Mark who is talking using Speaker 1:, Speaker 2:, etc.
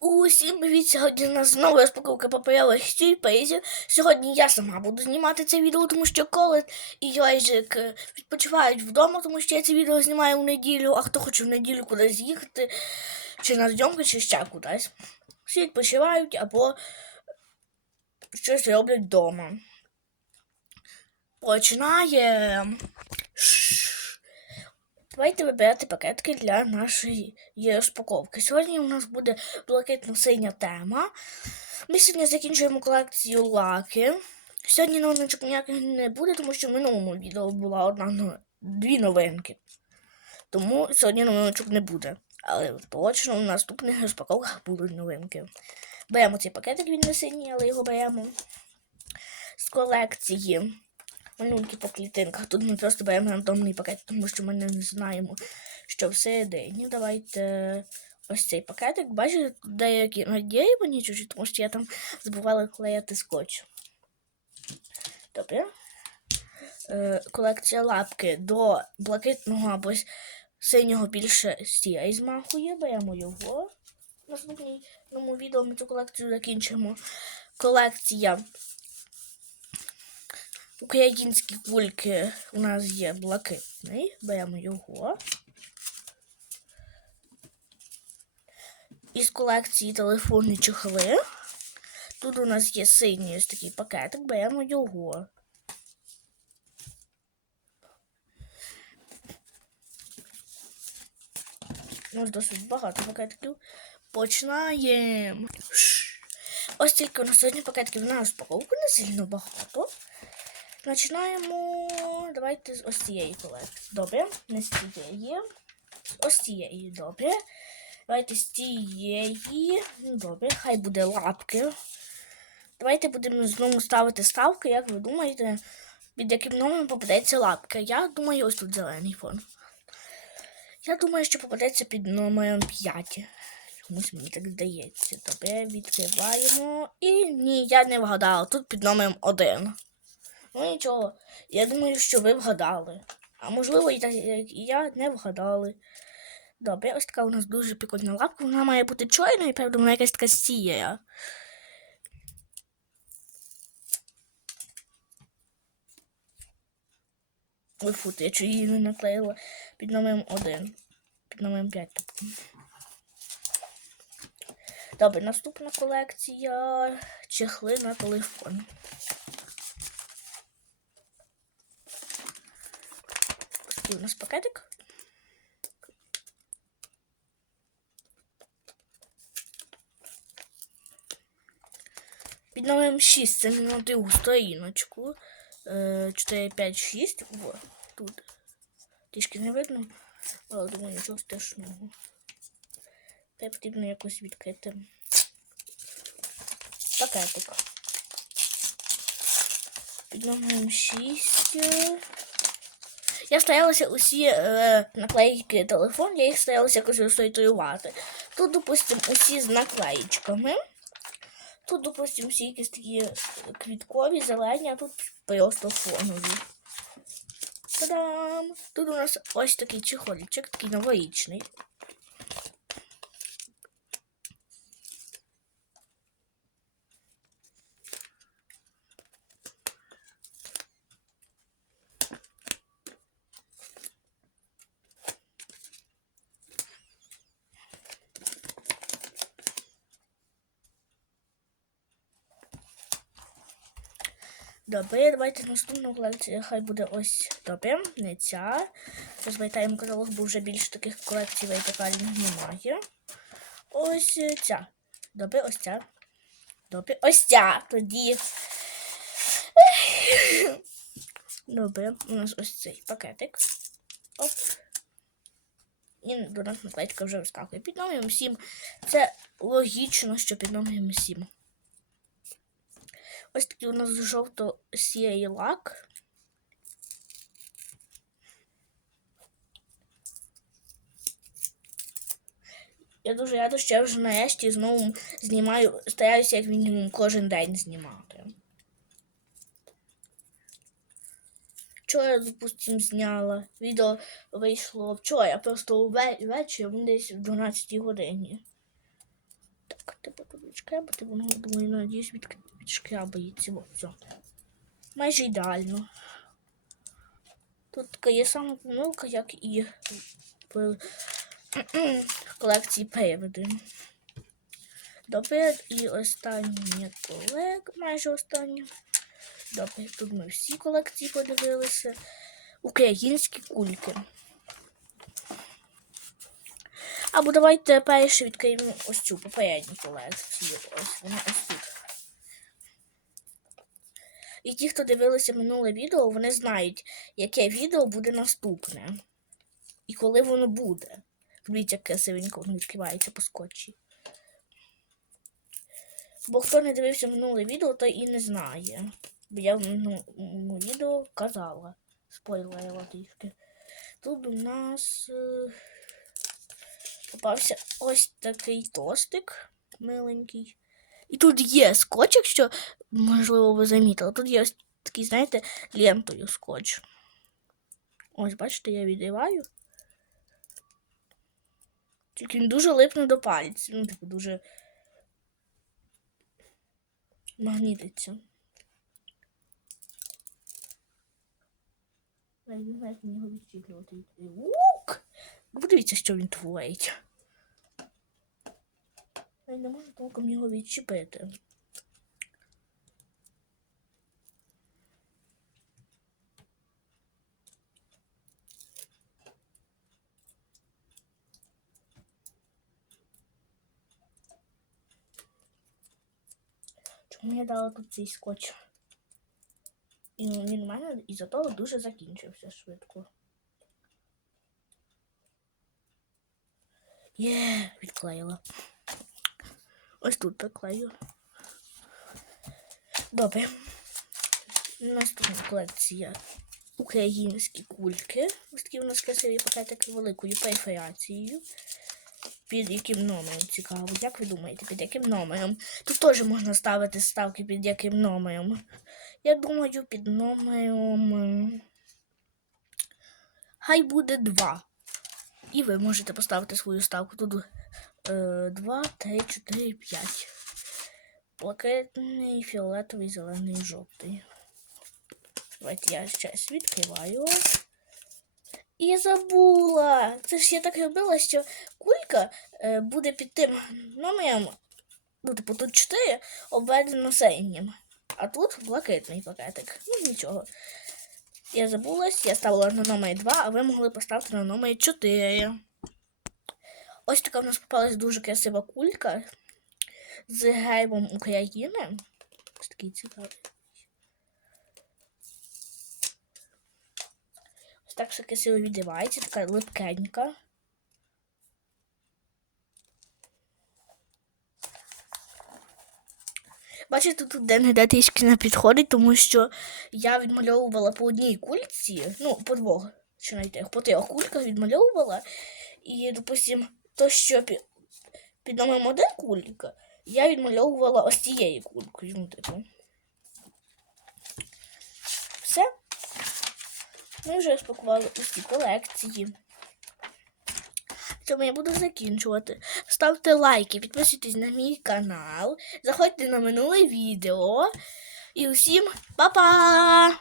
Speaker 1: Усім привіт! Сьогодні у нас знову розпаковка паперових сюрпризів. Сьогодні я сама буду знімати це відео, тому що Колет і Йойжик е, відпочивають вдома, тому що я це відео знімаю в неділю, а хто хоче в неділю кудись їхати, чи на зйомки, чи ще кудись. Всі відпочивають або щось роблять вдома. Починаємо. Давайте вибирати пакетки для нашої розпаковки. Сьогодні у нас буде блакитно-синя тема. Ми сьогодні закінчуємо колекцію лаки. Сьогодні новиночок ніяких не буде, тому що в минулому відео була одна дві новинки. Тому сьогодні новиночок не буде. Але точно в наступних розпаковках будуть новинки. Беремо цей пакетик, він не синій, але його беремо з колекції малюнки по клітинках. Тут ми просто беремо рандомний пакет, тому що ми не знаємо, що всередині. Давайте ось цей пакетик. Бачите, деякі надіяні чуть-чуть, тому що я там забувала клеїти скотч. Добре. Е, колекція лапки до блакитного або синього більше сірий змахує. Беремо його. Наступному відео ми цю колекцію закінчимо. Колекція Українські кульки у нас є блакитний. Беремо його. Із колекції телефонні чохли. Тут у нас є синій ось такий пакетик, беремо його. У нас досить багато пакетиків. Починаємо. Ось тільки у нас сьогодні пакетиків на розпаковку, не сильно багато. Починаємо. Давайте з ось цієї колекції. Добре, не з цієї. Ось цієї, добре. Давайте з цієї. Ну, Добре, хай буде лапки. Давайте будемо знову ставити ставки, як ви думаєте, під яким номером попадеться лапка. Я думаю, ось тут зелений фон. Я думаю, що попадеться під номером 5. Чомусь мені так здається. Добре, відкриваємо. І ні, я не вгадала. Тут під номером 1. Ну нічого, я думаю, що ви вгадали. А можливо, і я не вгадали. Добре, ось така у нас дуже прикольна лапка. Вона має бути чорною, правда, вона якась така сіяя. Ой, фу, я чую її не наклеїла під номером 1. Під номером 5. тобто. Добре, наступна колекція чехли на телефон. Такий у нас пакетик. Під номером 6 це не на другу сторіночку. Е, 4, 5, 6. Во, тут. Трішки не видно, але думаю, нічого страшного. Та потрібно якось відкрити пакетик. Під номером 6. Я старалася усі е, наклейки телефон, я їх старалася якось розсортувати. Тут, допустимо, усі з наклеїчками. Тут, допустимо, всі якісь такі е, квіткові, зелені, а тут просто фонові. Та-дам! Тут у нас ось такий чехольчик, такий новорічний. Добре, давайте наступну колекцію. Хай буде ось добре, не ця. Розвертаємо каталог, бо вже більше таких колекцій вертикальних немає. Ось ця. Добре, ось ця. Добре, ось ця. Тоді. Добре, у нас ось цей пакетик. Оп. І до нас наклеечка вже вискакує. Під номером 7. Це логічно, що під номером 7. Ось такий у нас жовто-сірий лак. Я дуже рада, що я вже нарешті знову знімаю, стараюся як мінімум кожен день знімати. Вчора, допустим, зняла. Відео вийшло вчора, просто ввечері, десь в 12 годині. Так. відшкрябати, воно, думаю, надіюсь, від, відшкрябається. Все. Майже ідеально. Тут така є сама помилка, як і в, колекції приводи. Добре, і останнє колек, майже останнє. Добре, тут ми всі колекції подивилися. Українські кульки. Або давайте перше відкриємо ось цю попередню колекцію. Ось вона ось тут. І ті, хто дивилися минуле відео, вони знають, яке відео буде наступне. І коли воно буде. Дивіться, як красивенько воно відкривається по скотчі. Бо хто не дивився минуле відео, той і не знає. Бо я в минулому відео казала. Спойлерила трішки. Тут у нас е, попався ось такий тостик миленький. І тут є скотч, якщо, можливо, ви замітили. Тут є ось такий, знаєте, лентою скотч. Ось, бачите, я відриваю. Тільки він дуже липне до пальців. Ну, типу, дуже магнітиться. Навіть не знаю, мені його відчіплювати. Подивіться, що він творить. Я не можу толком його відчепити. Чому я дала тут цей скотч? І він у мене із-за того дуже закінчився швидко. Є, відклеїла. Ось тут приклею. Добре. Наступна колекція українські кульки. Ось такі у нас красиві пакетики великою перфорацією. Під яким номером цікаво? Як ви думаєте, під яким номером? Тут теж можна ставити ставки під яким номером. Я думаю, під номером. Хай буде 2. І ви можете поставити свою ставку. Тут 2, 3, 4, 5. Блакитний, фіолетовий, зелений, жовтий. Давайте я щось відкриваю. І забула. Це ж я так робила, що кулька е, буде під тим номером. Ну, типу, тут 4 обведено синім. А тут блакитний пакетик. Ну, нічого. Я забулась, я ставила на номер 2, а ви могли поставити на номер 4. Ось така в нас попалась дуже красива кулька з гербом України. Ось такий цікавий. Ось так все красиво відривається, така липкенька. Бачите, тут де-не-де трішки не підходить, тому що я відмальовувала по одній кульці, ну, по двох, чи навіть по трьох кульках відмальовувала. І, допустим, то, що під, під номером один кулька, я відмальовувала ось цією кулькою. Ну, типу. Все. Ми вже розпакували усі колекції. Цьому я буду закінчувати. Ставте лайки, підписуйтесь на мій канал, заходьте на минуле відео. І усім па-па!